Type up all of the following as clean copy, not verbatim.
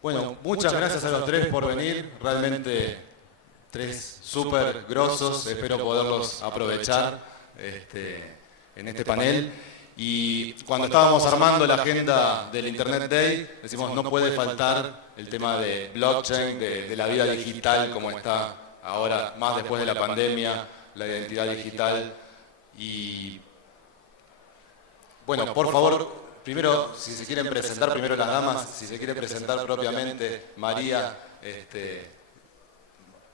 Bueno, muchas gracias a los tres por venir, realmente tres súper grosos, espero poderlos aprovechar en este panel. Y cuando estábamos armando la agenda del Internet Day, decimos no puede faltar el tema de blockchain, de la vida digital como está ahora, más después de la pandemia, la identidad digital. Y bueno, por favor, primero, si se quieren presentar, primero las damas, si se quiere presentar propiamente, María.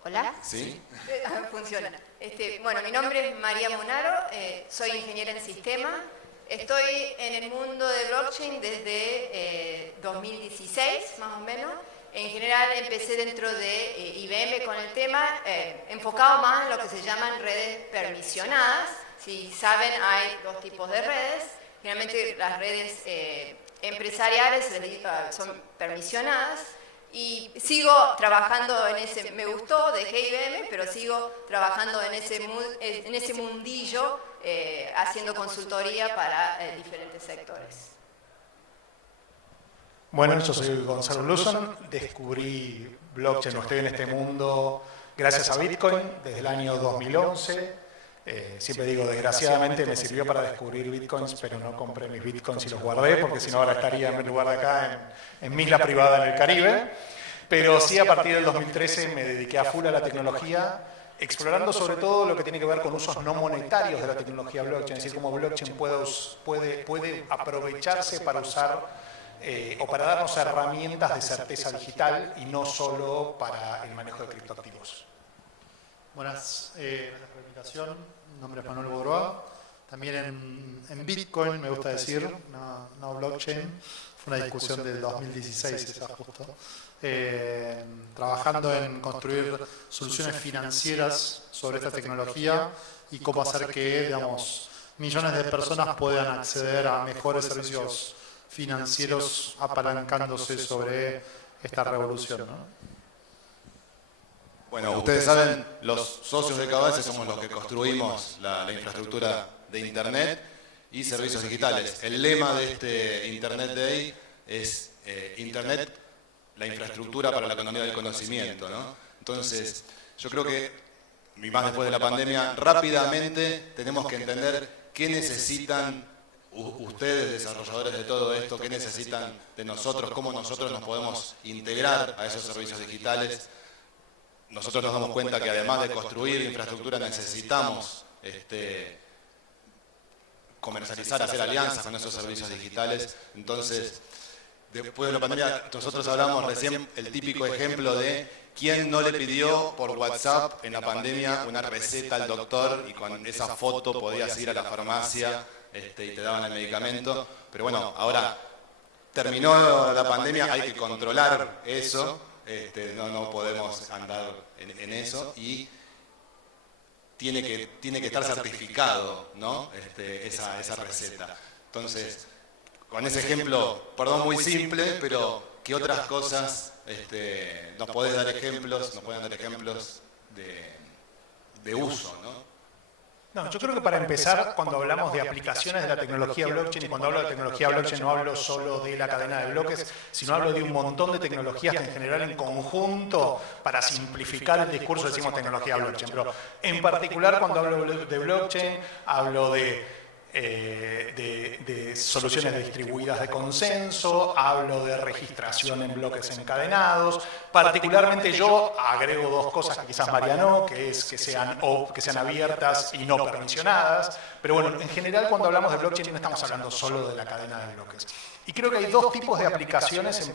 ¿Hola? ¿Sí? Funciona. Bueno, mi nombre es María Munaro, soy ingeniera en sistemas. Estoy en el mundo de blockchain desde 2016, más o menos. En general empecé dentro de IBM con el tema, enfocado más en lo que se llaman redes permisionadas. Si saben, hay dos tipos de redes. Generalmente las redes empresariales son permisionadas. Y sigo trabajando en ese, me gustó, dejé IBM, pero sigo trabajando en ese mundillo, haciendo consultoría para diferentes sectores. Bueno, yo soy Gonzalo Luzon, descubrí blockchain, estoy en este mundo gracias a Bitcoin desde el año 2011. Siempre digo, desgraciadamente me sirvió para descubrir Bitcoins, pero no compré mis Bitcoins y los guardé, porque si no ahora estaría en mi lugar de acá en mi isla privada en el Caribe. Pero sí, a partir del 2013 me dediqué a full a la tecnología, explorando sobre todo lo que tiene que ver con usos no monetarios de la tecnología blockchain, es decir, cómo blockchain puede aprovecharse para usar o para darnos herramientas de certeza digital y no solo para el manejo de criptoactivos. Buenas, gracias por la invitación. Mi nombre es Manuel Bogroa. También en Bitcoin, me gusta decir, no blockchain. Fue una discusión del 2016, esa justo. Trabajando en construir soluciones financieras sobre esta tecnología y cómo hacer que, digamos, millones de personas puedan acceder a mejores servicios financieros apalancándose sobre esta revolución, ¿no? Bueno, ustedes saben, los socios de KBS somos los que construimos la infraestructura de Internet y servicios digitales. El lema de este Internet Day es Internet, la infraestructura para la economía del conocimiento, ¿no? Entonces, yo creo que, y más después de la pandemia, rápidamente tenemos que entender qué necesitan ustedes, desarrolladores de todo esto, qué necesitan de nosotros, cómo nosotros nos podemos integrar a esos servicios digitales. Nosotros nos damos cuenta que además de construir infraestructura necesitamos comercializar, hacer alianzas con esos servicios digitales. Entonces, después de la pandemia, nosotros hablamos recién el típico ejemplo de quién no le pidió por WhatsApp en la pandemia una receta al doctor y con esa foto podías ir a la farmacia y te daban el medicamento. Pero bueno, ahora terminó la pandemia, hay que controlar eso. No podemos andar en eso y tiene que estar certificado, ¿no? esa receta. Entonces, con ese ejemplo, perdón, muy simple, pero ¿qué otras cosas nos pueden dar ejemplos de uso, ¿no? No, yo creo que para empezar, cuando hablamos de aplicaciones de la tecnología blockchain, y cuando hablo de tecnología blockchain no hablo solo de la cadena de bloques, sino hablo de un montón de tecnologías que en general en conjunto, para simplificar el discurso, decimos tecnología blockchain. Pero en particular cuando hablo de blockchain, hablo de soluciones distribuidas de consenso, hablo de registración en bloques encadenados. Particularmente yo agrego dos cosas que quizás María no, que es que sean abiertas y no permisionadas. Pero bueno, en general cuando hablamos de blockchain no estamos hablando solo de la cadena de bloques. Y creo que hay dos tipos de aplicaciones,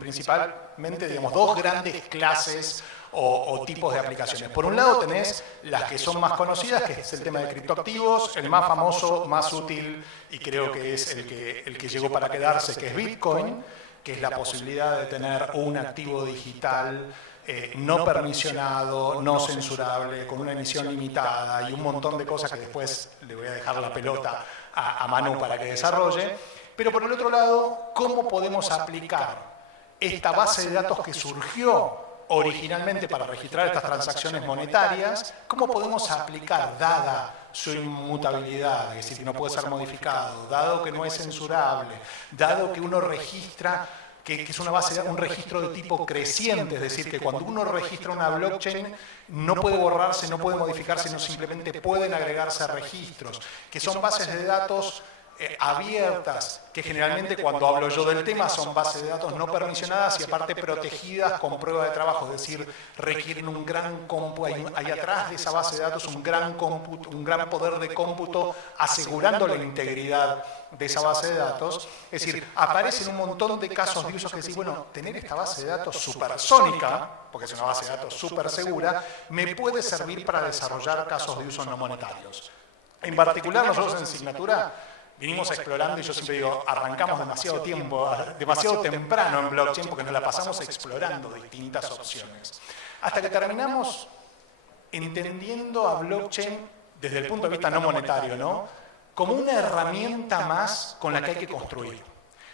principalmente, digamos, dos grandes clases o tipos de aplicaciones. Por un lado tenés las que son más conocidas, que es el tema de criptoactivos, el más famoso, más útil, y creo que es el que llegó para quedarse, que es Bitcoin, que es la posibilidad de tener un activo digital no permisionado, no censurable, con una emisión limitada y un montón de cosas que después le voy a dejar la pelota a Manu para que desarrolle. Pero por el otro lado, ¿cómo podemos aplicar esta base de datos que surgió originalmente para registrar estas transacciones monetarias? ¿Cómo podemos aplicar, dada su inmutabilidad, es decir, que no puede ser modificado, dado que no es censurable, dado que uno registra que es una base, un registro de tipo creciente, es decir, que cuando uno registra una blockchain no puede borrarse, no puede modificarse, no simplemente pueden agregarse a registros, que son bases de datos abiertas, que generalmente cuando hablo yo del tema son bases de datos no permisionadas y aparte protegidas con prueba de trabajo, es decir, requieren un gran cómputo, hay atrás de esa base de datos un gran cómputo, un gran poder de cómputo asegurando la integridad de esa base de datos. Es decir, aparecen un montón de casos de uso que decís, bueno, tener esta base de datos supersónica, porque es una base de datos súper segura, me puede servir para desarrollar casos de uso no monetarios. En particular, nosotros en Signatura vinimos explorando, y yo siempre digo, arrancamos demasiado temprano en blockchain porque nos la pasamos explorando distintas opciones. Hasta que terminamos entendiendo a blockchain desde el punto de vista no monetario, ¿no? Como una herramienta más con la que hay que construir.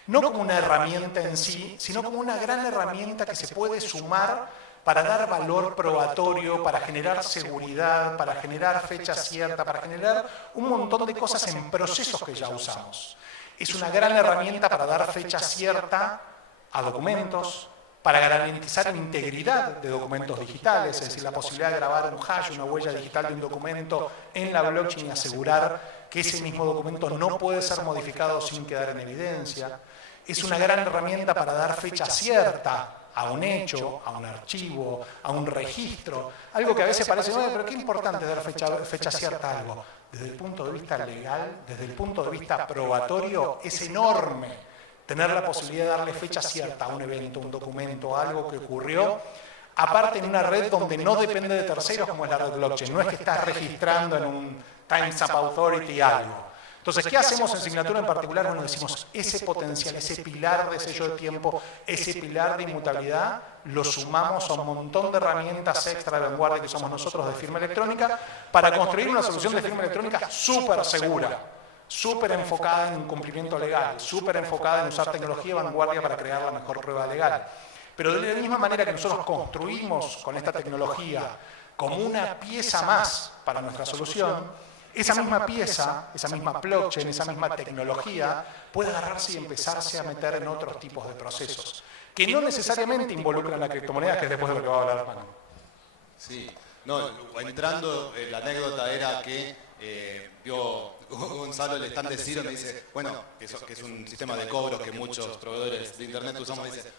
No como una herramienta en sí, sino como una gran herramienta que se puede sumar para dar valor probatorio, para generar seguridad, para generar fecha cierta, para generar un montón de cosas en procesos que ya usamos. Es una gran herramienta para dar fecha cierta a documentos, para garantizar la integridad de documentos digitales, es decir, la posibilidad de grabar un hash, una huella digital de un documento en la blockchain y asegurar que ese mismo documento no puede ser modificado sin quedar en evidencia. Es una gran herramienta para dar fecha cierta a un hecho, a un archivo, a un registro, algo que a veces parece, no, pero qué importante dar fecha cierta a algo. Desde el punto de vista legal, desde el punto de vista probatorio, es enorme tener la posibilidad de darle fecha cierta a un evento, un documento, algo que ocurrió, aparte en una red donde no depende de terceros como es la red blockchain, no es que estás registrando en un Timestamp Authority algo. Entonces, ¿qué hacemos en Signatura en particular? Bueno, decimos, ese potencial, ese pilar de sello de tiempo, ese pilar de inmutabilidad, lo sumamos a un montón de herramientas extra de vanguardia que usamos nosotros de firma electrónica para construir una solución de firma electrónica súper segura, súper enfocada en un cumplimiento legal, súper enfocada en usar tecnología de vanguardia para crear la mejor prueba legal. Pero de la misma manera que nosotros construimos con esta tecnología como una pieza más para nuestra solución, esa misma pieza, esa misma blockchain, esa misma tecnología puede agarrarse y empezarse a meter en otros tipos de procesos que no necesariamente involucran la criptomoneda, que es después de lo que va a hablar Manu. Sí, no, entrando, la anécdota era que vio Gonzalo el stand de Ciro y me dice, bueno, que es un sistema de cobros que muchos proveedores de internet usamos, dice,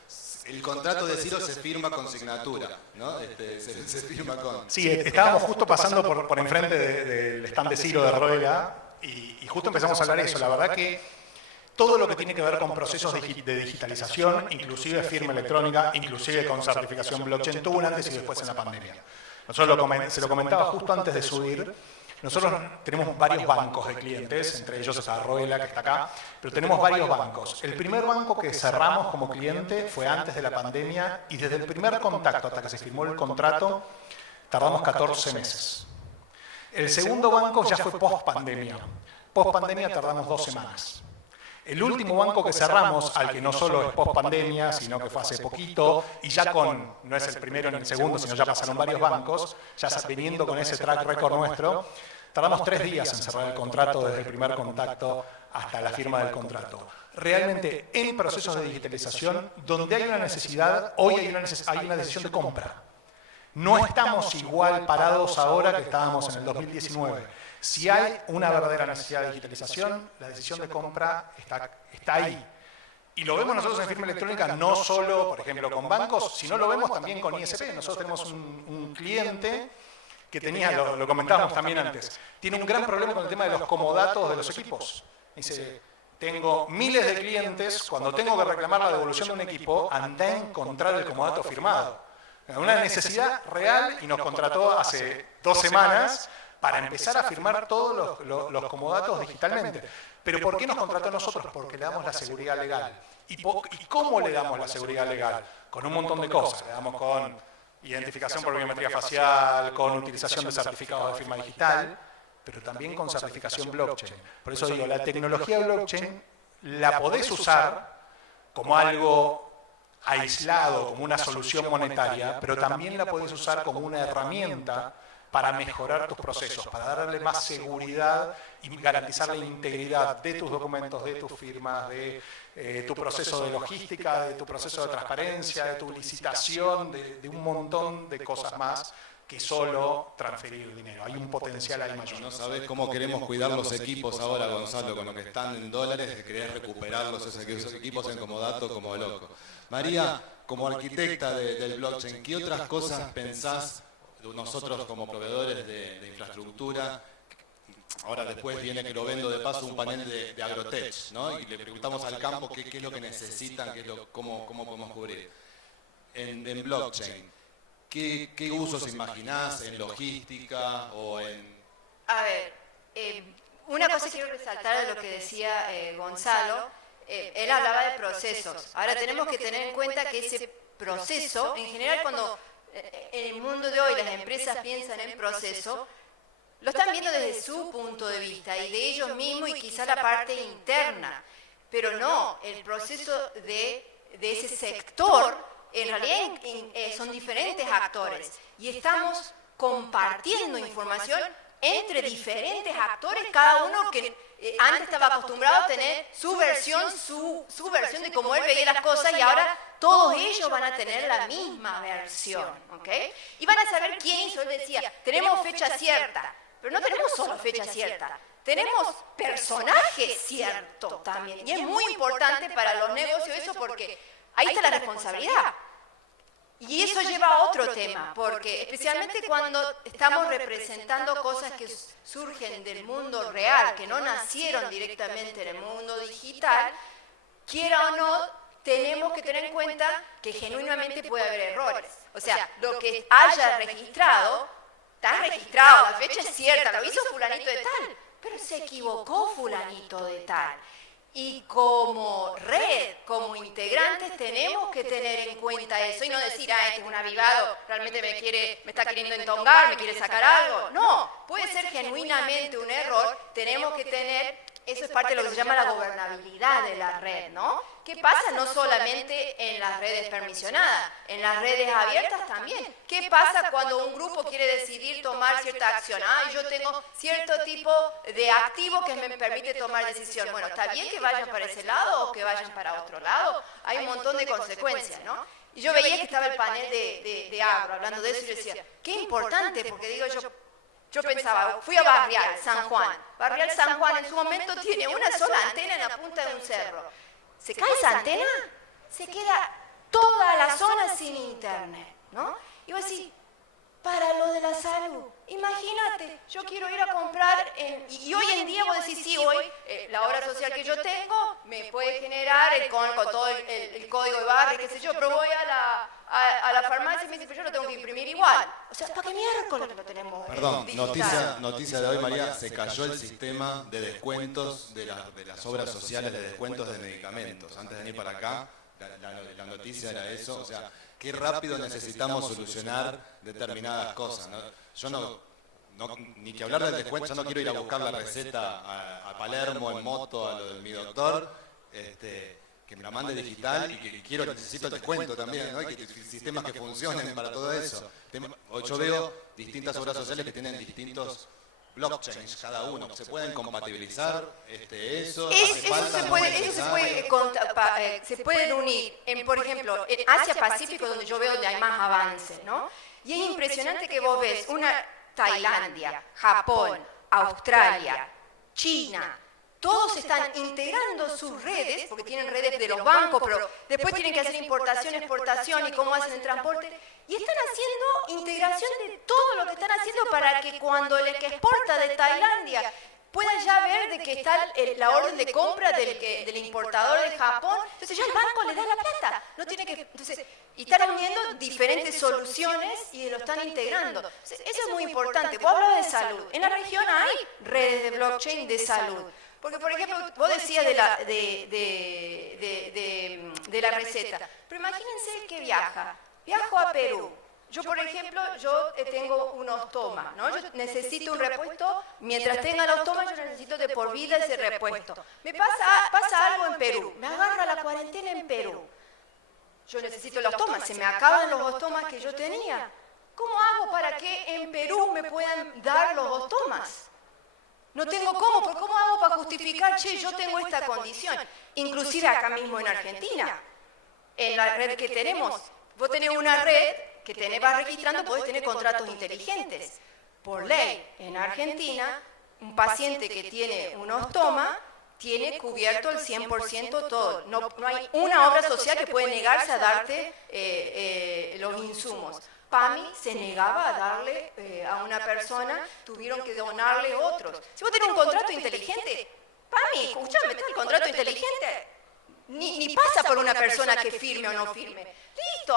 el contrato de Ciro se firma con Signatura, ¿no? Se firma con... Sí, estábamos justo pasando por enfrente del stand de Ciro de Rueda y justo empezamos a hablar de eso. La verdad que todo lo que tiene que ver con procesos de digitalización, inclusive firma electrónica, inclusive con certificación blockchain, tuvo un antes y después en la pandemia. Nosotros se lo comentaba justo antes de subir. Nosotros tenemos varios bancos de clientes, entre ellos está Rueda, que está acá, pero tenemos varios bancos. El primer banco que cerramos como cliente fue antes de la pandemia y desde el primer contacto hasta que se firmó el contrato tardamos 14 meses. El segundo banco ya fue post-pandemia. Post-pandemia tardamos 2 semanas. El último banco que cerramos, al que no solo es post-pandemia, sino que fue hace poquito, y ya no es el primero ni el segundo, sino ya pasaron varios bancos, ya viniendo con ese track record nuestro, tardamos 3 días en cerrar el contrato desde el primer contacto hasta la firma del contrato. Realmente, en procesos de digitalización, donde hay una necesidad, hoy hay una decisión de compra. No estamos igual parados ahora que estábamos en el 2019. Si hay una verdadera necesidad de digitalización, la decisión de compra está ahí. Y lo vemos nosotros en firma electrónica no solo, por ejemplo, con bancos, sino lo vemos también con ISP. Nosotros tenemos un cliente que tenía, lo comentábamos también antes, tiene un gran problema con el tema de los comodatos de los equipos. Dice, tengo miles de clientes, cuando tengo que reclamar la devolución de un equipo, anda a encontrar el comodato firmado. Una necesidad real y nos contrató hace 2 semanas para empezar a firmar todos los comodatos digitalmente. ¿Pero por qué nos contrató a nosotros? Porque le damos la seguridad legal. ¿Y cómo le damos la seguridad legal? Con un montón de cosas. Le damos con identificación por biometría facial, con utilización de certificados de firma digital, pero también con certificación blockchain. Por eso digo, la tecnología blockchain la podés usar como algo aislado, como una solución monetaria, pero también la podés usar como una herramienta para mejorar tus procesos, para darle más seguridad y garantizar la integridad de tus documentos, de tus firmas, de tu proceso de logística, de tu proceso de transparencia, de tu licitación, de un montón de cosas más que solo transferir dinero. Hay un potencial ahí mayor. No sabés cómo queremos cuidar los equipos ahora, Gonzalo, con lo que están en dólares, que querés recuperarlos, esos equipos en como dato, como loco. María, como arquitecta del blockchain, ¿qué otras cosas pensás nosotros como proveedores de infraestructura? Ahora después viene que lo vendo de paso un panel de agrotech, ¿no? Y le preguntamos al campo qué es lo que necesitan, cómo podemos cubrir. En blockchain, ¿qué usos imaginás en logística o en...? A ver, una cosa que quiero resaltar de lo que decía Gonzalo, él hablaba de procesos. Ahora tenemos que tener en cuenta que ese proceso, en general cuando en el mundo de hoy las empresas piensan en proceso, lo están viendo desde su punto de vista y de ellos mismos y quizá la parte interna, pero no, el proceso de ese sector, en realidad son diferentes actores y estamos compartiendo información entre diferentes actores, cada uno que antes estaba acostumbrado a tener su versión de cómo él veía las cosas y ahora todos ellos van a tener la misma versión, ¿ok? Y van a saber quién hizo. Él decía, tenemos fecha cierta, pero no tenemos solo fecha cierta, tenemos personajes ciertos también. Y es muy importante para los negocios eso porque ahí está la responsabilidad. Y eso lleva a otro tema, porque especialmente cuando estamos representando cosas que surgen del mundo real, que no nacieron directamente en el mundo digital, quiera o no, tenemos que tener en cuenta que genuinamente puede haber errores. O sea, lo que haya registrado, está registrado, la fecha es cierta, lo hizo fulanito de tal, pero se equivocó fulanito de tal. Y como red, como integrantes, tenemos que tener en cuenta eso y no decir, este es un avivado, realmente me está queriendo entongar, me quiere sacar algo. No, puede ser genuinamente un error, tenemos que tener, eso es parte de lo que se llama la gobernabilidad de la red, ¿no? ¿Qué pasa no solamente en las redes permisionadas, en las redes abiertas también? ¿Qué pasa cuando un grupo quiere decidir tomar cierta acción? Yo tengo cierto tipo de activo que me permite tomar decisión. Bueno, ¿está bien que vayan para ese lado o que vayan para otro lado? Hay un montón de consecuencias, ¿no? Y yo veía que estaba el panel de Agro hablando de eso y yo decía, qué importante, porque digo yo pensaba, fui a Barrial, San Juan. Barrial San Juan en su momento tiene una sola antena en la punta de un cerro. Se cae esa antena, se queda toda la zona sin internet, ¿no? Y vos decís, para lo de la salud, imagínate, yo quiero ir a comprar, y hoy en día vos decís, sí, hoy la obra social que yo tengo me puede generar con todo el código de barrio, qué sé yo, pero voy a la farmacia y me dice, pero yo lo tengo que imprimir igual. O sea, ¿para qué miércoles lo tenemos? Perdón, noticia de hoy, María, se cayó el sistema de descuentos de las obras sociales, de descuentos de medicamentos. Antes de venir para acá, la noticia era eso, o sea, qué rápido necesitamos solucionar determinadas cosas, ¿no? Yo ni que hablar del descuento, yo no quiero ir a buscar la receta a Palermo en moto, a lo de mi doctor, que me la mande digital y que necesito el descuento también, ¿no? Y que sistemas que funcionen para todo eso. Hoy yo veo distintas obras sociales que tienen distintos blockchains cada uno. ¿Se pueden compatibilizar eso? Se pueden unir, por ejemplo, en Asia-Pacífico, donde yo veo donde hay más avances, ¿no? Y es impresionante que vos ves una Tailandia, Japón, Australia, China, todos están integrando sus redes, porque tienen redes de los bancos, pero después tienen que hacer importación, exportación y cómo hacen el transporte, y están haciendo integración de todo lo que están haciendo para que cuando el que exporta de Tailandia pueda ya ver de que está la orden de compra del importador de Japón, entonces ya el banco le da la plata, no tiene que, entonces, y están uniendo diferentes soluciones y lo están integrando. Entonces, eso es muy importante. Vos hablas de salud, en la región hay redes de blockchain de salud. Porque, por ejemplo, vos decías de la receta, pero imagínense que viajo a Perú. Yo, por ejemplo, tengo un ostoma, ¿no? Yo necesito un repuesto, mientras tenga el ostoma yo necesito de por vida ese repuesto. Me pasa algo en Perú, me agarra la cuarentena en Perú. Yo necesito el ostoma, se me acaban los ostomas que yo tenía. ¿Cómo hago para que en Perú me puedan dar los 2 tomas? No tengo cómo, pero ¿cómo hago para justificar, che, yo tengo esta condición? Inclusive acá mismo en Argentina, en la red que tenemos, vos tenés una red que vas registrando, podés tener contratos inteligentes. Por ley, en Argentina, un paciente que tiene unos tomas, tiene cubierto el 100% todo. No hay una obra social que puede negarse a darte los insumos. PAMI se negaba a darle a una persona, tuvieron que donarle otros. Si vos tenés un contrato inteligente, PAMI, escuchame, tenés el contrato inteligente, ni pasa por una persona que firme o no firme. Listo,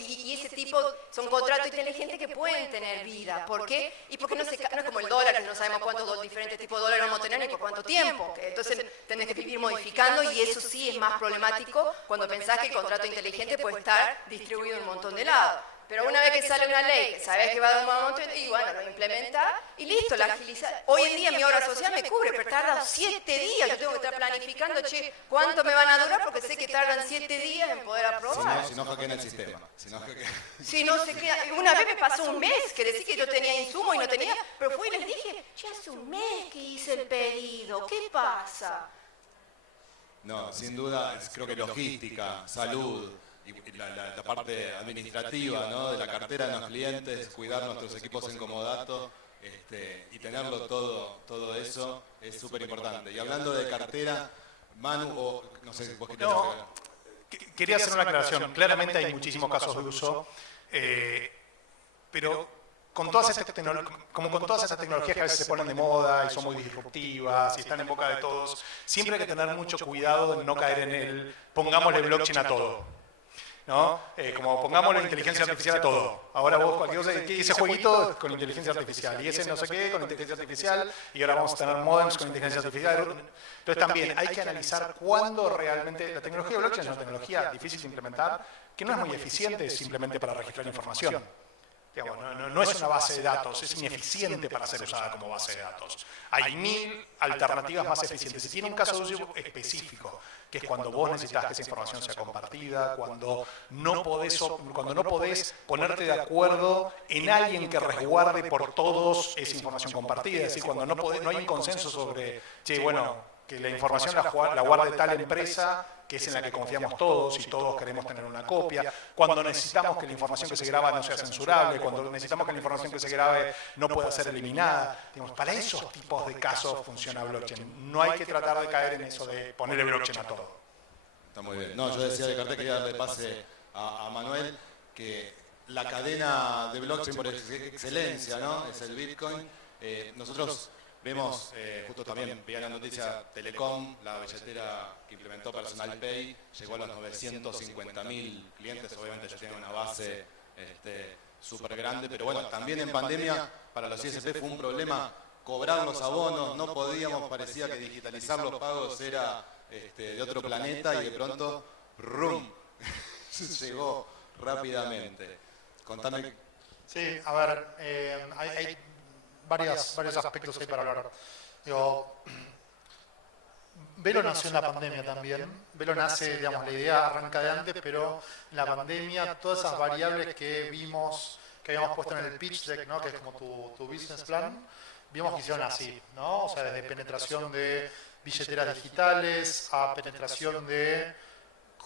y ese tipo son contratos inteligentes que pueden tener vida. ¿Por qué? Y porque no es como el dólar, que no sabemos cuántos diferentes tipos de dólares vamos a tener ni por cuánto tiempo. Entonces tenés que vivir modificando y eso sí es más problemático cuando pensás que el contrato inteligente puede estar distribuido en un montón de lados. Pero una vez que sale una ley, que sabes que va a dar un montón, y bueno, lo implementa y listo, la agiliza. Hoy en día mi obra social me cubre, pero tarda 7 días. Yo tengo que estar planificando, che, ¿cuánto me van a durar? Porque sé que tardan 7 días en poder aprobar. Si no hackean el sistema. Si no se queda. Una vez me pasó un mes que decía que yo tenía insumo y no tenía, pero fui y les dije, che, hace un mes que hice el pedido, ¿qué pasa? No, sin duda, creo que logística, salud, y la parte administrativa, ¿no?, de la cartera de los clientes, cuidar nuestros equipos en comodato y tenerlo todo eso es súper importante. Y hablando de cartera, Manu, no sé, vos qué te Quería hacer una aclaración. Claramente hay muchísimos casos de uso, pero con todas estas tecnologías que a veces se ponen de moda y son muy disruptivas y están en boca de todos, siempre hay que tener mucho cuidado de no caer en el pongámosle blockchain a todo. ¿No? Como pongámosle inteligencia artificial a todo. Ahora vos, cualquier cosa, ese jueguito con inteligencia artificial, y ese no sé qué con inteligencia artificial, y ahora vamos a tener modems con inteligencia artificial. Entonces también hay que analizar cuándo realmente la tecnología de blockchain es una tecnología difícil de implementar, que no es muy eficiente simplemente para registrar información. Digamos, no es una base de datos, es ineficiente para ser usada como base de datos. Hay 1000 alternativas más eficientes. Si tiene un caso de uso específico, que es cuando vos necesitas que esa información sea compartida, cuando no podés ponerte de acuerdo en alguien que resguarde por todos esa información compartida, es decir, cuando no hay un consenso sobre, che, bueno, que la información la guarde tal empresa, que es en la que confiamos todos y todos queremos tener una copia, cuando necesitamos que la información que se graba no sea censurable, cuando necesitamos que la información que se grabe no pueda ser eliminada. Digamos, para esos tipos de casos funciona blockchain. No hay que tratar de caer en eso de ponerle blockchain a todo. Está muy bien. No, yo decía de cartel, quería darle pase a Manuel, que la cadena de blockchain por excelencia, ¿no?, es el Bitcoin. Nosotros vemos, justo también veía la noticia, Telecom, la billetera que implementó Personal Pay, llegó a los 950.000 clientes, obviamente ya tiene una base súper grande, pero bueno, también en pandemia para los ISP fue un problema cobrar los abonos, no podíamos, parecía que digitalizar los pagos era de otro planeta y de pronto, ¡rum!, llegó rápidamente. Contame. Sí, a ver, hay varios aspectos ahí para hablar. Digo, Velo nació en la pandemia también. Velo nace, digamos, la idea arranca de antes, pero en la pandemia todas esas variables que vimos, que habíamos puesto en el pitch deck, ¿no?, que es como tu business plan, vimos que hicieron así, ¿no? O sea, desde penetración de billeteras digitales a penetración de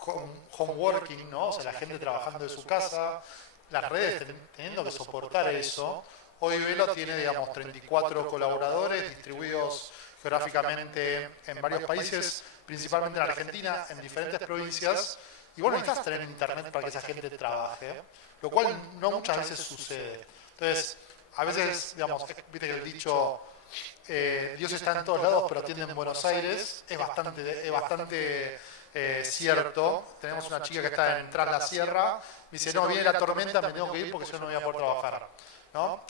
home working, ¿no? O sea, la gente trabajando de su casa, las redes teniendo que soportar eso. Hoy Velo tiene, digamos, 34 colaboradores distribuidos geográficamente en varios países, principalmente en Argentina, en diferentes provincias. Y bueno, necesitas tener internet para que esa gente trabaje, lo cual no muchas veces sucede. Entonces, a veces, digamos, viste que el dicho Dios está en todos lados, pero atiende en Buenos Aires, es bastante cierto. Tenemos una chica que está en Tras la Sierra, me dice, no, viene la tormenta, me tengo que ir porque yo no voy a poder trabajar, ¿no?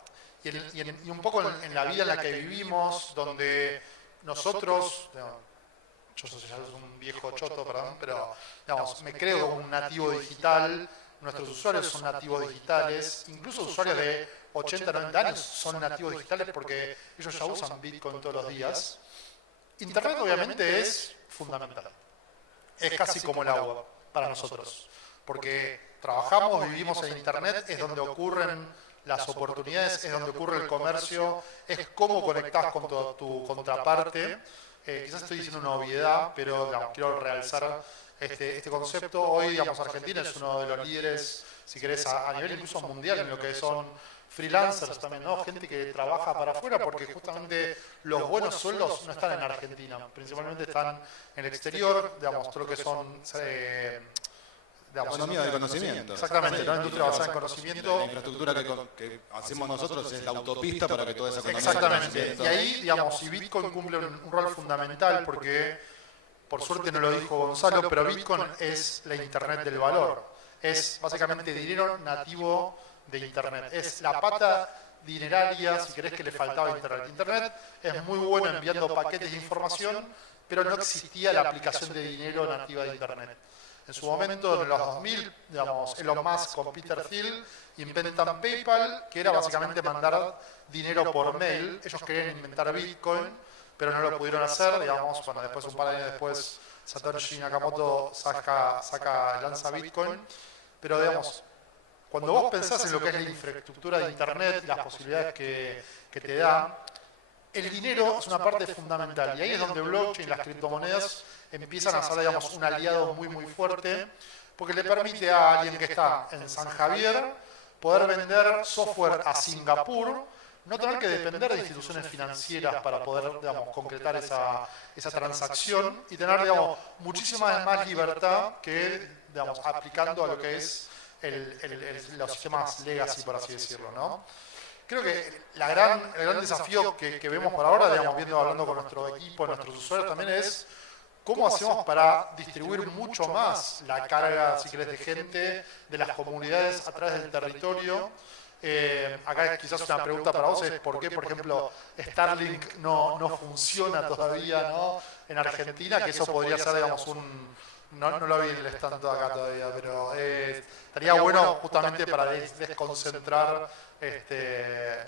Y un poco en la vida en la que vivimos, donde nosotros, yo soy un viejo choto, perdón, pero digamos, me creo como un nativo digital, nuestros usuarios son nativos digitales, incluso usuarios de 80, 90 años son nativos digitales porque ellos ya usan Bitcoin todos los días. Internet obviamente es fundamental, es casi como el agua para nosotros, porque trabajamos, vivimos en Internet, es donde ocurren las oportunidades, es donde ocurre el comercio, es cómo conectás con tu contraparte. Quizás estoy diciendo una obviedad, pero digamos, quiero realzar este concepto. Hoy, digamos, Argentina es uno de los líderes, si querés, a nivel incluso mundial en lo que son freelancers también, ¿no? Gente que trabaja para afuera porque justamente los buenos sueldos no están en Argentina, principalmente están en el exterior, digamos, todo lo que son... economía del conocimiento. Exactamente, Sí, ¿no? Industria basada en conocimiento. La infraestructura que hacemos nosotros es la autopista para que toda esa economía Exactamente. Y ahí, digamos, y Bitcoin cumple un rol fundamental porque, por suerte no lo dijo Gonzalo, pero Bitcoin es la Internet del valor. Es básicamente dinero nativo de Internet. Es la pata dineraria, si querés, que le faltaba a Internet. Internet es muy bueno enviando paquetes de información, pero no existía la aplicación de dinero nativa de Internet. En su momento, en los 2000, digamos, Elon Musk con Peter Thiel inventan PayPal, que era básicamente mandar dinero por mail. Ellos querían inventar Bitcoin, pero no lo pudieron hacer, digamos, bueno, después, un par de años después, Satoshi Nakamoto lanza Bitcoin. Pero, digamos, cuando vos pensás en lo que es la infraestructura de Internet, las posibilidades que te da, el dinero es una parte fundamental. Y ahí es donde blockchain y las criptomonedas empiezan a ser, digamos, un aliado muy, muy fuerte, porque le permite a alguien que está en San Javier poder vender software a Singapur, no tener que depender de instituciones financieras para poder, digamos, concretar esa transacción y tener, digamos, muchísima más libertad que, digamos, aplicando a lo que es los sistemas legacy, por así decirlo, ¿no? Creo que el gran desafío que vemos por ahora, digamos, hablando con nuestro equipo, nuestros usuarios también, es cómo hacemos para distribuir mucho más la carga, si querés, de gente, de las comunidades a través del territorio. Acá quizás una pregunta para vos es por qué, por ejemplo, Starlink no funciona todavía, ¿no? En Argentina, que eso podría ser, digamos, no lo vi en el stand acá todavía, pero estaría bueno justamente para desconcentrar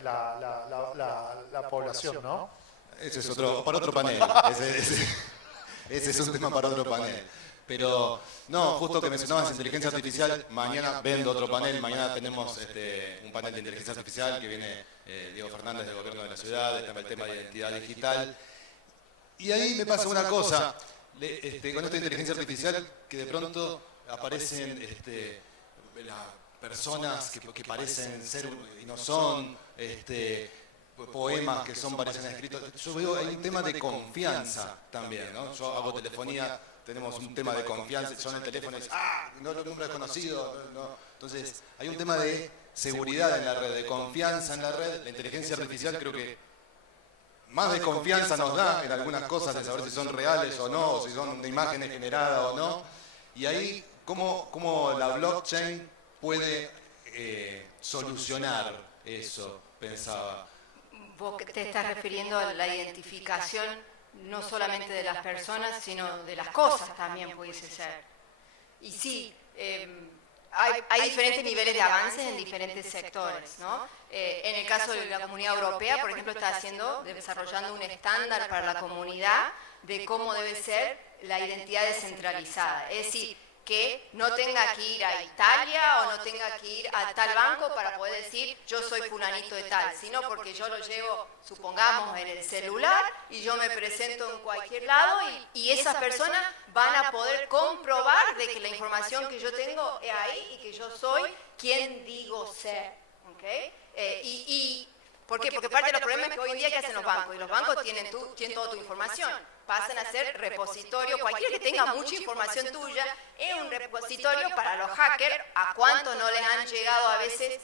la población, ¿no? Ese es para otro panel. Ese es un tema para otro panel. Pero, no, justo que mencionabas inteligencia artificial, mañana vendo otro panel, mañana tenemos un panel de inteligencia artificial que viene Diego Fernández del Gobierno de la Ciudad, está el tema de identidad digital. Y ahí me pasa una cosa, con esta inteligencia artificial, que de pronto aparecen las personas que parecen ser y no son, poemas que parecen escritos. Yo veo, hay un tema de confianza también, ¿no? Yo hago telefonía, tenemos un tema de confianza, son el teléfono y dicen, no, el número desconocido, no. Entonces, hay un tema de seguridad en la red, de confianza en la red. La inteligencia artificial creo que más de confianza nos da en algunas cosas, de saber si son reales o no, o si son de imágenes generadas o no. Y ahí, ¿cómo la blockchain puede solucionar eso? Pensaba. Vos te estás refiriendo a la identificación no solamente de las personas, sino de las cosas también pudiese ser. Y sí, hay diferentes niveles de avances en diferentes sectores, ¿no? En el caso de la Comunidad Europea, por ejemplo, está desarrollando un estándar para la comunidad de cómo debe ser la identidad descentralizada. Es decir, que no tenga que ir a Italia o no tenga que ir a tal banco para poder decir yo soy fulanito de tal, sino porque yo lo llevo, supongamos, en el celular y yo me presento en cualquier lado y esas personas van a poder comprobar de que la información que yo tengo es ahí y que yo soy quien digo ser. ¿Okay? ¿Por qué? Porque parte de los problemas es que hoy en día ¿qué hacen los bancos? Y los bancos tienen toda tu información. Pasan a ser repositorio, cualquiera que tenga mucha información tuya, es un repositorio para los hackers. ¿A cuánto no les han llegado a veces?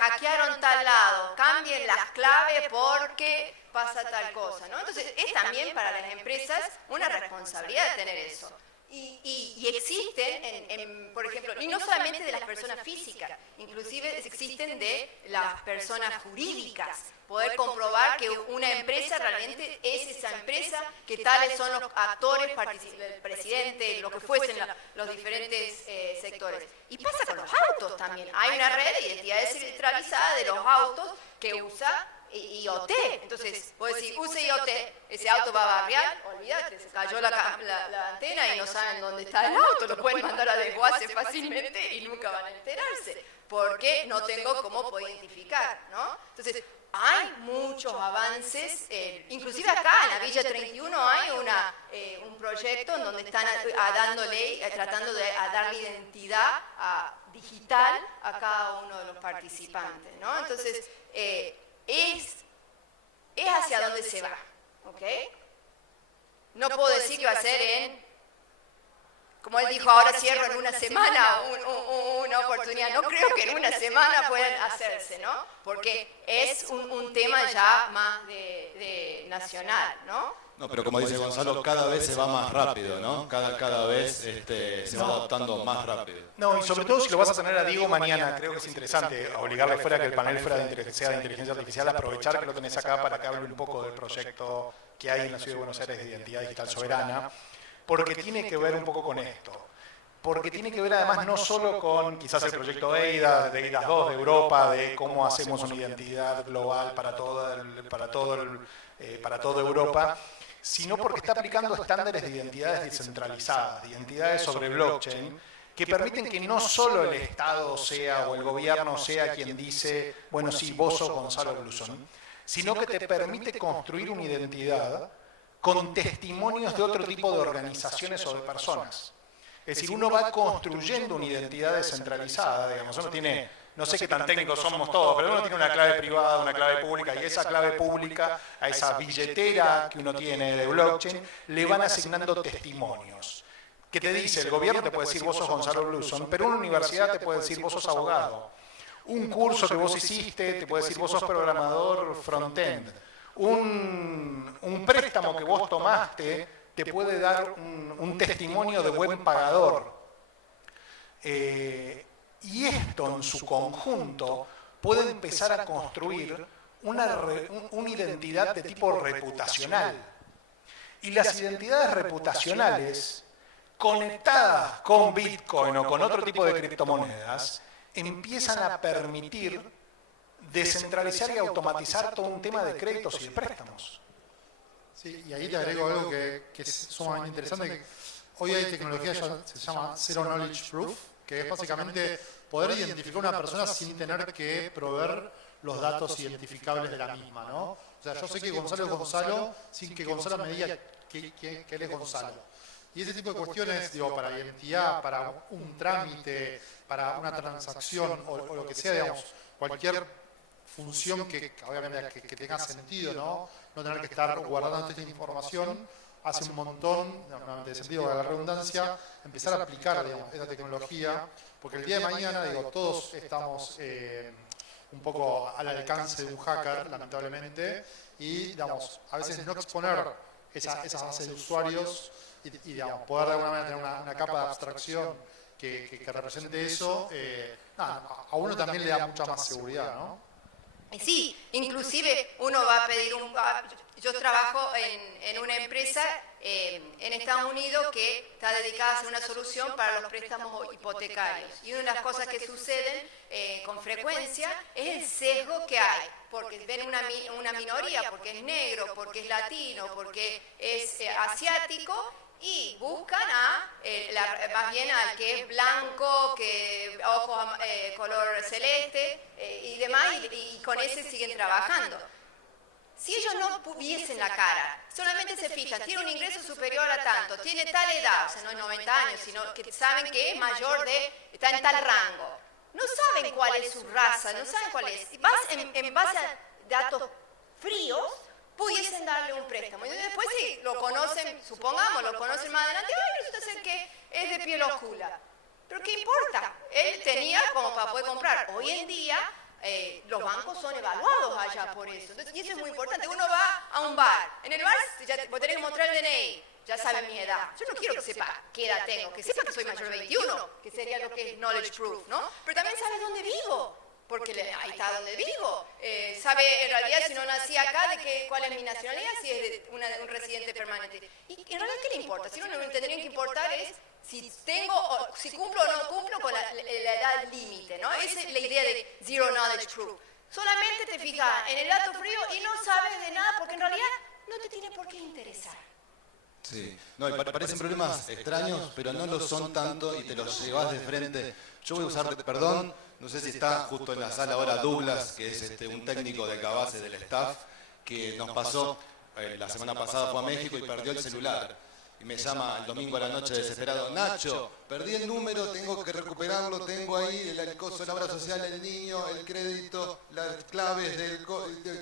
Hackearon tal lado, cambien las claves porque pasa tal cosa, ¿no? Entonces es también para las empresas una responsabilidad de tener eso. Y existen, por ejemplo, y no solamente de las personas físicas, inclusive existen de las personas jurídicas. Poder comprobar que una empresa realmente es esa empresa, que tales son los actores, el presidente, lo que fuesen los diferentes sectores. Y pasa con los autos también. Hay una red de identidad descentralizada de los autos que usa IoT. Entonces, vos decís, use IoT, ese auto va a barriar, olvídate, se cayó la antena y no saben dónde está el auto, lo pueden mandar a desguace fácilmente y nunca van a enterarse, porque no tengo cómo poder identificar, ¿no? Entonces, hay muchos avances, inclusive acá en la Villa 31 hay un proyecto en donde están tratando de darle identidad digital a cada uno de los participantes, ¿no? Entonces, es hacia dónde se va, ¿ok? No puedo decir que va a ser como él dijo, ahora cierro en una semana una oportunidad. No creo que en una semana puedan hacerse, ¿no? Porque es un tema ya más de nacional, ¿no? No, pero como dice Gonzalo, cada vez se va más rápido, ¿no? Cada vez se va adaptando más rápido. No, y sobre todo si lo vas a tener a Diego mañana, creo que es interesante obligarle fuera que el panel fuera sea de inteligencia artificial, aprovechar que lo tenés acá para que hable un poco del proyecto que hay en la Ciudad de Buenos Aires de Identidad Digital Soberana, porque tiene que ver un poco con esto. Porque tiene que ver además no solo con quizás el proyecto EIDAS, de EIDAS 2 de Europa, de cómo hacemos una identidad global para toda Europa, sino porque está aplicando estándares de identidades descentralizadas, de identidades sobre blockchain, que permiten que no solo el Estado sea o el gobierno sea quien dice, bueno, sí, vos sos Gonzalo Blusón, sino que te permite construir una identidad con testimonios de otro tipo de organizaciones o de personas. Es decir, uno va construyendo una identidad descentralizada, digamos, uno tiene, no sé qué tan técnicos somos todos, pero uno tiene una clave privada, una clave pública, y esa clave pública, a esa billetera que uno tiene de blockchain, le van asignando testimonios. ¿Qué te dice? El gobierno te puede decir vos sos Gonzalo Blusón, pero una universidad te puede decir vos sos abogado. Un curso que vos hiciste te puede decir vos sos programador front-end. Un préstamo que vos tomaste te puede dar un testimonio de buen pagador. Y esto en su conjunto puede empezar a construir una identidad de tipo reputacional. Y las identidades reputacionales, conectadas con Bitcoin o con otro tipo de criptomonedas, empiezan a permitir descentralizar y automatizar todo un tema de créditos y de préstamos. Sí, y ahí te agrego algo que es sumamente interesante. Hoy hay tecnología que se llama Zero Knowledge Proof, que es básicamente poder identificar a una persona sin tener que proveer los datos identificables de la misma, ¿no? O sea, yo sé que Gonzalo es Gonzalo sin que Gonzalo me diga que él es Gonzalo. Y ese tipo de cuestiones, digo, para identidad, para un trámite, para una transacción o lo que sea, digamos, cualquier función que obviamente que tenga sentido, ¿no? No tener que estar guardando esta información, hace un montón, de sentido de la redundancia, empezar a aplicar, digamos, esta tecnología, porque el día de mañana, digo, todos estamos un poco al alcance de un hacker, lamentablemente, y, digamos, a veces no exponer esa base de usuarios y digamos, poder de alguna manera tener una capa de abstracción que represente eso, a uno también le da mucha más seguridad, ¿no? Sí, inclusive uno va a pedir yo trabajo en una empresa en Estados Unidos que está dedicada a hacer una solución para los préstamos hipotecarios. Y una de las cosas que suceden con frecuencia es el sesgo que hay, porque ven una minoría, porque es negro, porque es latino, porque es asiático, y buscan más bien al que es blanco, que ojos color celeste y demás, y con ese siguen trabajando. Si ellos no viesen la cara, solamente se fijan, tiene un ingreso superior a tanto, tiene tal edad, o sea, no es 90 años, sino que saben que es mayor está en tal rango. No saben cuál es su raza, no saben cuál es. En base a datos fríos, pudiesen darle un préstamo. Y después si lo conocen, supongamos, lo conocen más adelante, resulta ser que es de piel oscura. Pero ¿qué importa? Él tenía como para poder comprar. Hoy en día los bancos son evaluados allá por eso. Entonces, y eso es muy importante. Uno va a un bar. En el bar vos tenés que mostrar el DNI. Ya saben mi edad. Yo no quiero que sepa qué edad tengo, que sepa que soy mayor de 21, que sería lo que es knowledge proof, ¿no? Pero también sabes dónde vivo. Porque ahí está donde vivo. Sabe en realidad si no nací acá, cuál es mi nacionalidad, si es de un residente permanente. Y en realidad, ¿qué le importa? Si no, lo que tendría que importar es si cumplo o no cumplo con la edad límite, ¿no? Esa es la idea de Zero Knowledge Proof. Solamente te fijas en el dato frío y no sabes de nada porque en realidad no te tiene por qué interesar. Sí, no, parecen problemas extraños, pero no lo son tanto y te los llevas de frente. Yo voy a usar, perdón, no sé si está justo en la sala ahora Douglas, que es un técnico de Cabase del staff, que nos pasó, la semana pasada fue a México y perdió el celular. Y me llama el domingo a la noche desesperado, Nacho, perdí el número, tengo que recuperarlo, tengo ahí el coso de la obra social, el niño, el crédito, las claves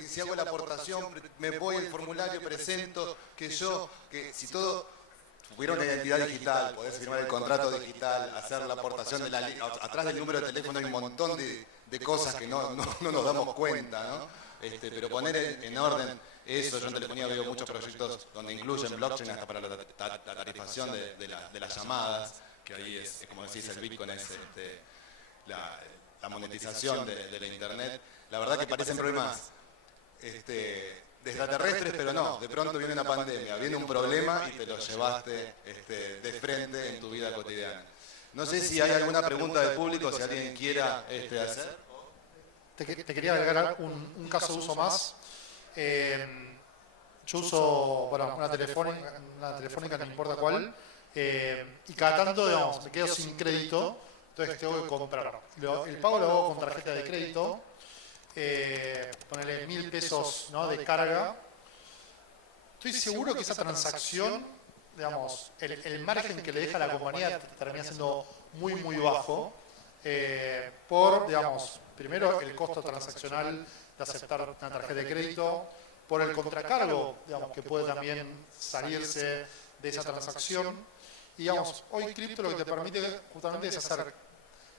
si hago la aportación, me voy al formulario, presento, que si todo hubiera una identidad digital, podés firmar el contrato digital, hacer la aportación de atrás del número de teléfono hay un montón de cosas que no nos damos cuenta, ¿no? Pero poner en orden eso, yo en telefonía veo muchos proyectos donde incluyen blockchain hasta para la tarifación de las llamadas, que ahí es como decís, el Bitcoin es la monetización de la Internet. La verdad que parecen problemas de extraterrestres, pero no, de pronto viene una pandemia, viene un problema y te lo llevaste de frente en tu vida cotidiana. No sé si hay alguna pregunta del público, si alguien quiera hacer. Te quería agregar un caso de uso más. Yo uso una telefónica, no importa cuál, y cada tanto, digamos, me quedo sin crédito, entonces tengo que comprar. El pago lo hago con tarjeta de crédito, ponerle 1.000 pesos, ¿no?, de carga. Estoy seguro que esa transacción, digamos, el margen que le deja a la compañía termina siendo muy, muy bajo, por, digamos, primero el costo transaccional de aceptar una tarjeta de crédito, por el contracargo, digamos, que puede también salirse de esa transacción. Y, digamos, hoy cripto lo que te permite justamente es hacer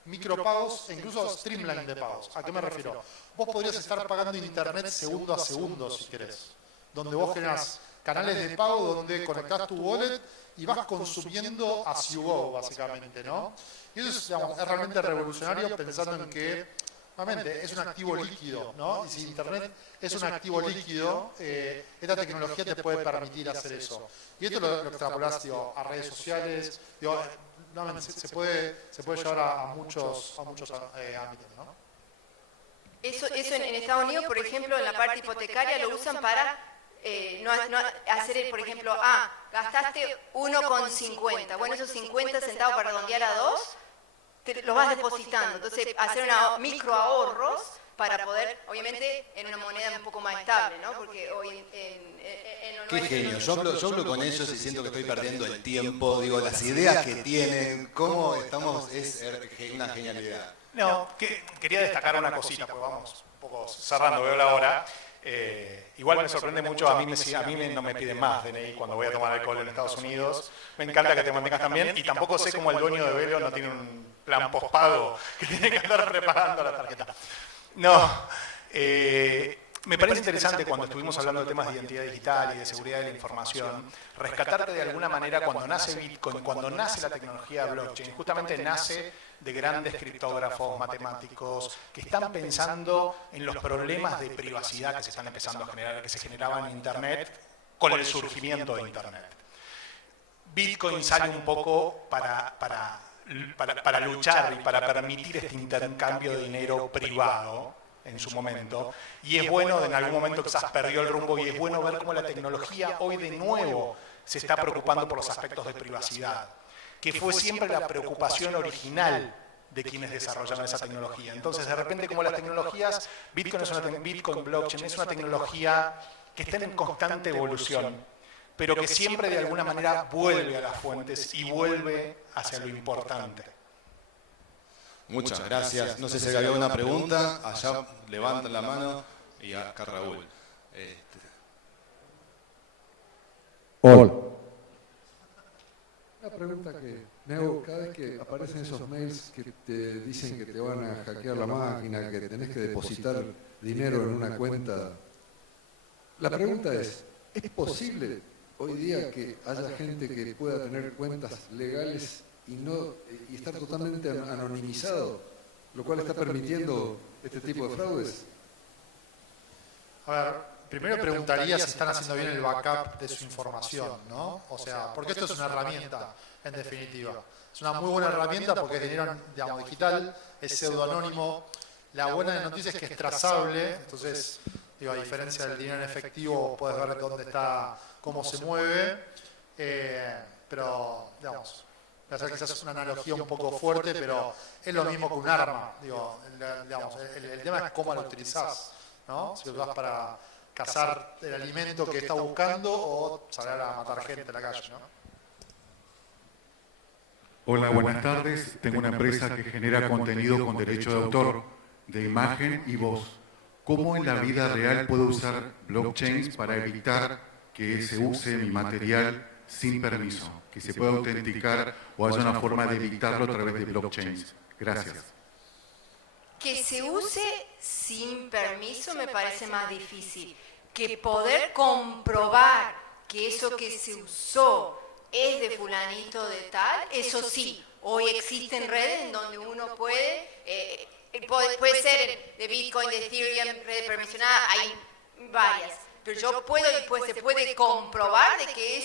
micropagos e incluso streamline de pagos. ¿A qué me refiero? Vos podrías estar pagando internet segundo a segundo, si querés, donde vos generás canales de pago donde conectás tu wallet y vas consumiendo as you go, básicamente, ¿no? Y eso es, digamos, es realmente revolucionario pensando en que nuevamente, es un activo líquido, ¿no? Y si Internet es un activo líquido, esta tecnología te puede permitir hacer eso. Y esto lo extrapolás, a redes sociales, nuevamente, se puede llevar a muchos ámbitos, ¿no? Eso en Estados Unidos, por ejemplo, en la parte hipotecaria lo usan para no hacer, por ejemplo, gastaste 1,50. Bueno, esos 50 centavos para redondear a 2, los vas depositando. Entonces, hacer micro ahorros para poder, obviamente, en una moneda un poco más estable, ¿no? Porque hoy Qué genio. Yo hablo con ellos y siento que estoy perdiendo el tiempo. Digo, las ideas que tienen, cómo estamos, es una genialidad. No, quería destacar una cosita, pues vamos un poco cerrando, veo la hora. Igual me sorprende mucho, a mí no me piden más DNI cuando voy a tomar alcohol en Estados Unidos. Me encanta que te mantengas también y tampoco sé cómo el dueño de Velo no tiene un plan postpago que tiene que estar preparando la tarjeta. No, me parece interesante cuando estuvimos hablando de temas de identidad digital y de seguridad de la información, rescatarte de alguna manera cuando nace Bitcoin, cuando nace la tecnología blockchain, justamente nace de grandes criptógrafos, matemáticos, que están pensando en los problemas de privacidad que se están empezando a generar, que se generaban en Internet con el surgimiento de Internet. Bitcoin sale un poco para luchar y para permitir este intercambio de dinero privado en su momento, y es bueno, en algún momento quizás perdió el rumbo, y es bueno ver cómo la tecnología hoy de nuevo se está preocupando por los aspectos de privacidad, que fue siempre la preocupación original de quienes desarrollaron esa tecnología. Entonces, de repente, como las tecnologías, Bitcoin blockchain es una tecnología que está en constante evolución, pero que siempre de alguna manera vuelve a las fuentes y vuelve hacia lo importante. Muchas gracias. No sé si había una pregunta. Allá levantan la mano y acá Raúl. Hola. Una pregunta que me hago cada vez que aparecen esos mails que te dicen que te van a hackear la máquina, que tenés que depositar dinero en una cuenta. La pregunta es posible hoy día que haya gente que pueda tener cuentas legales y estar totalmente anonimizado, lo cual está permitiendo este tipo de fraudes? A ver, primero preguntaría si están haciendo bien el backup de su información, ¿no? O sea, porque esto es una herramienta, en definitiva. Es una muy buena herramienta porque es dinero, digamos, digital, es pseudoanónimo. La buena noticia es que es trazable, entonces, digo, a diferencia del dinero en efectivo, puedes ver dónde está, cómo se mueve, pero, digamos, voy a hacer quizás una analogía un poco fuerte, pero es lo mismo que un arma. Digo, el tema es cómo lo utilizás, ¿no? Si lo vas para cazar el alimento que está buscando o salir a matar gente en la calle, ¿no? Hola, buenas tardes. Tengo una empresa que genera contenido con derecho de autor, de imagen y voz. ¿Cómo en la vida real puedo usar blockchains para evitar que se use mi material sin permiso? Que se pueda autenticar o haya una forma de evitarlo a través de blockchains. Gracias. Que se use sin permiso me parece más difícil. Que poder comprobar que eso que se usó es de fulanito de tal, eso sí. Hoy existen redes en donde uno puede puede ser de Bitcoin, de Ethereum, red permisionada, hay varias. Pero yo puedo, se puede comprobar de que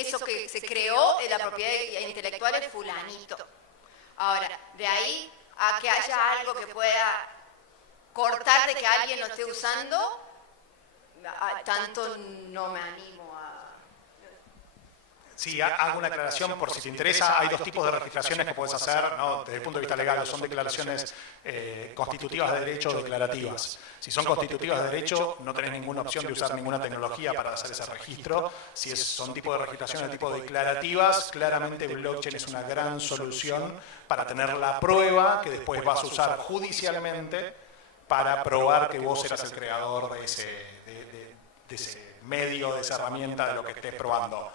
eso que se creó, la propiedad intelectual es fulanito. Ahora, de ahí a que haya algo que pueda cortar de que alguien lo esté usando, tanto no me animo a... Sí, hago una aclaración por si te interesa. Hay dos tipos de registraciones que puedes hacer, ¿no? Desde el punto de vista legal. Son declaraciones constitutivas de derecho o declarativas. Si son constitutivas de derecho, no tenés ninguna opción de usar ninguna tecnología para hacer ese registro. Si son tipo de registraciones de tipo declarativas, claramente blockchain es una gran solución para tener la prueba que después vas a usar judicialmente para probar que vos eras el creador de ese medio, de esa herramienta, de lo que estés probando.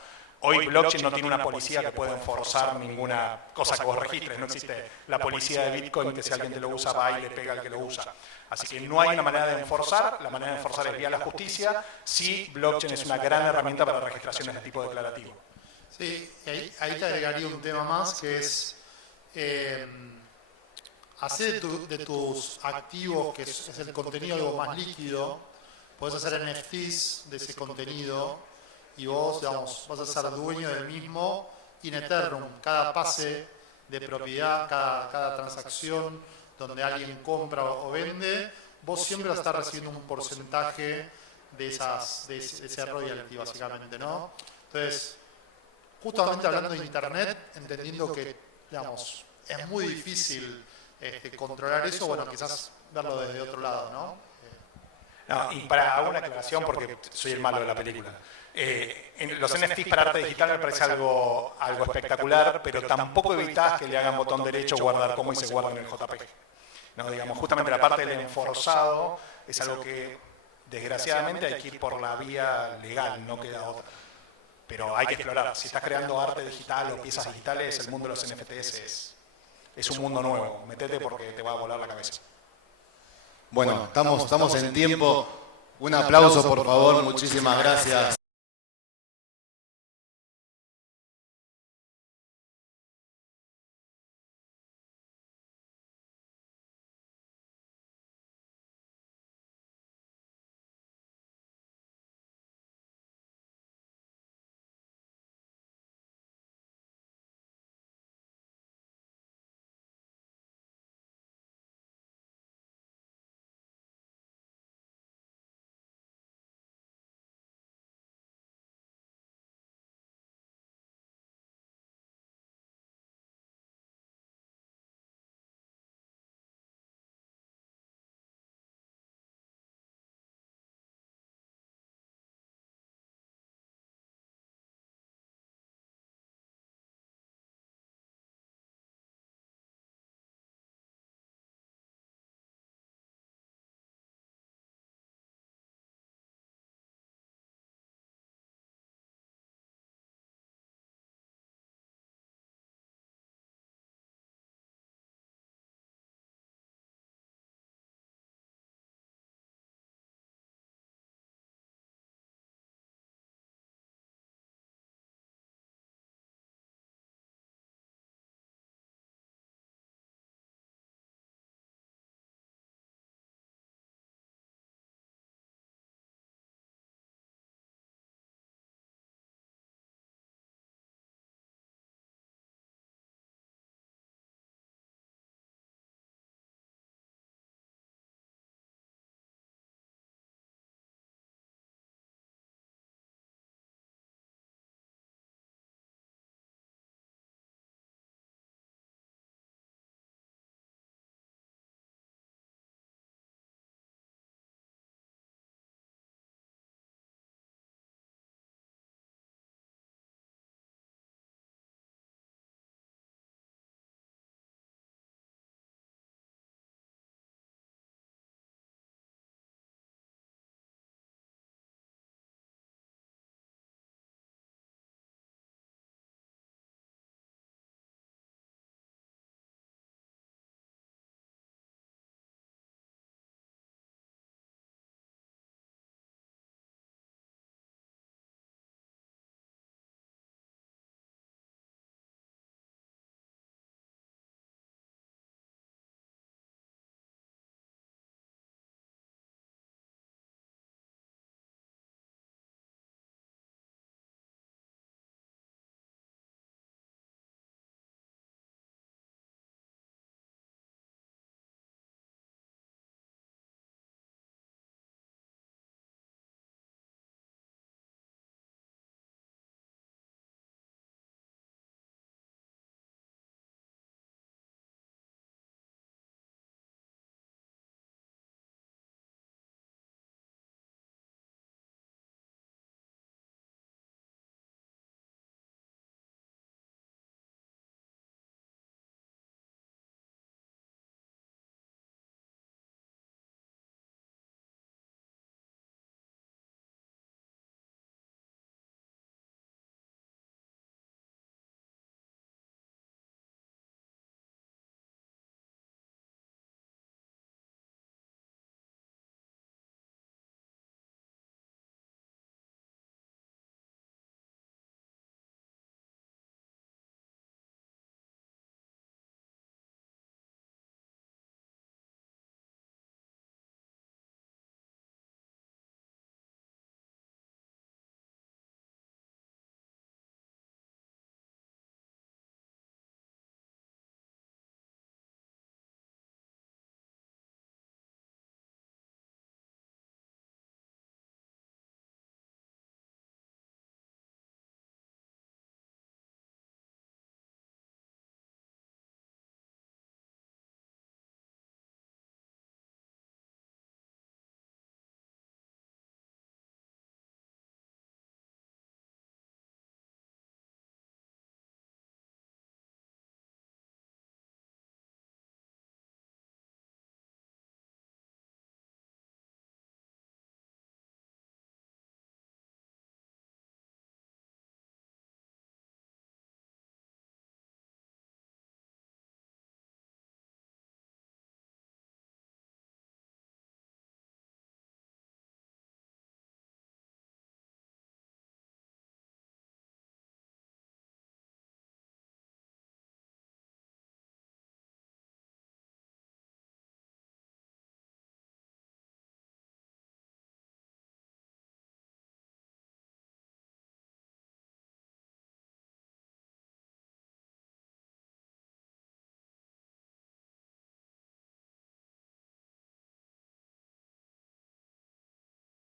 Hoy blockchain no tiene una policía que pueda enforzar ninguna cosa que vos registres. No existe la policía de Bitcoin que si alguien te lo usa va y le pega al que lo usa. Así que no hay una manera de enforzar. La manera de enforzar es vía la justicia. Sí, blockchain es una gran herramienta para registraciones de tipo declarativo. Sí, ahí te agregaría un tema más que es hacer de tus activos, que es el contenido algo más líquido, podés hacer NFTs de ese contenido y vos, digamos, vas a ser dueño del mismo in eternum. Cada pase de propiedad, cada transacción donde alguien compra o vende, vos siempre vas a estar recibiendo un porcentaje de ese royalty, básicamente, ¿no? Entonces, justamente hablando de Internet, entendiendo que, digamos, es muy difícil controlar eso, bueno, quizás verlo desde otro lado, ¿no? No, y para hago una aclaración porque soy el malo de la película. Los NFTs para arte digital me parece algo espectacular, pero tampoco evitás que le hagan botón derecho guardar como y se guarda en el JPG. No, digamos, justamente la parte del enforzado es algo que desgraciadamente hay que ir por la vía legal, no queda otra. Pero hay que explorar. Si estás creando arte digital o piezas digitales, el mundo de los NFTs es un mundo nuevo. Metete porque te va a volar la cabeza. Bueno, estamos en tiempo. Un aplauso, por favor. Muchísimas gracias.